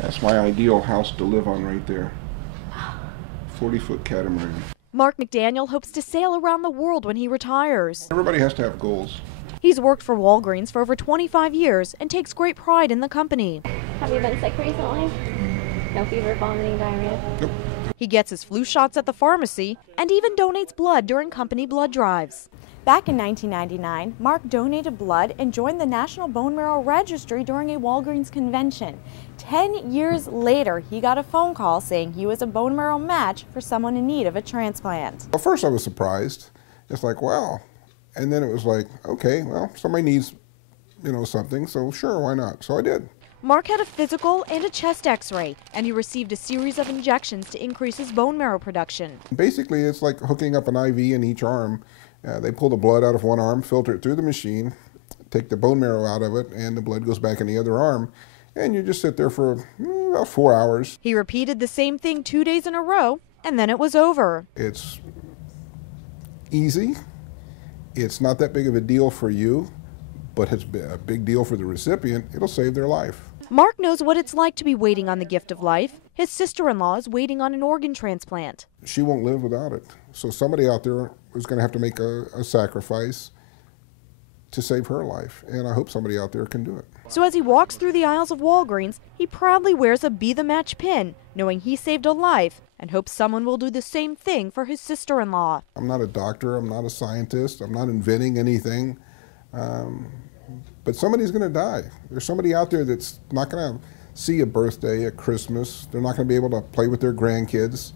That's my ideal house to live on right there. 40-foot catamaran. Mark McDaniel hopes to sail around the world when he retires. Everybody has to have goals. He's worked for Walgreens for over 25 years and takes great pride in the company. Have you been sick recently? No fever, vomiting, diarrhea? Nope. He gets his flu shots at the pharmacy and even donates blood during company blood drives. Back in 1999, Mark donated blood and joined the National Bone Marrow Registry during a Walgreens convention. 10 years later, he got a phone call saying he was a bone marrow match for someone in need of a transplant. Well, first I was surprised. It's like, wow. And then it was like, okay, well, somebody needs, something, so sure, why not? So I did. Mark had a physical and a chest x-ray, and he received a series of injections to increase his bone marrow production. Basically, it's like hooking up an IV in each arm. They pull the blood out of one arm, filter it through the machine, take the bone marrow out of it, and the blood goes back in the other arm. And you just sit there for about 4 hours. He repeated the same thing 2 days in a row, and then it was over. It's easy. It's not that big of a deal for you, but it's a big deal for the recipient. It'll save their life. Mark knows what it's like to be waiting on the gift of life. His sister-in-law is waiting on an organ transplant. She won't live without it. So somebody out there is going to have to make a sacrifice to save her life, and I hope somebody out there can do it. So as he walks through the aisles of Walgreens, he proudly wears a Be the Match pin, knowing he saved a life, and hopes someone will do the same thing for his sister-in-law. I'm not a doctor, I'm not a scientist, I'm not inventing anything, but somebody's going to die. There's somebody out there that's not going to see a birthday, a Christmas. They're not going to be able to play with their grandkids.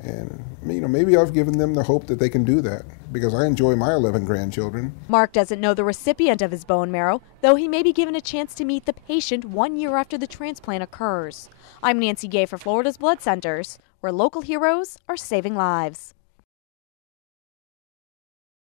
And maybe I've given them the hope that they can do that, because I enjoy my 11 grandchildren. Mark doesn't know the recipient of his bone marrow, though he may be given a chance to meet the patient 1 year after the transplant occurs. I'm Nancy Gay for Florida's Blood Centers, where local heroes are saving lives.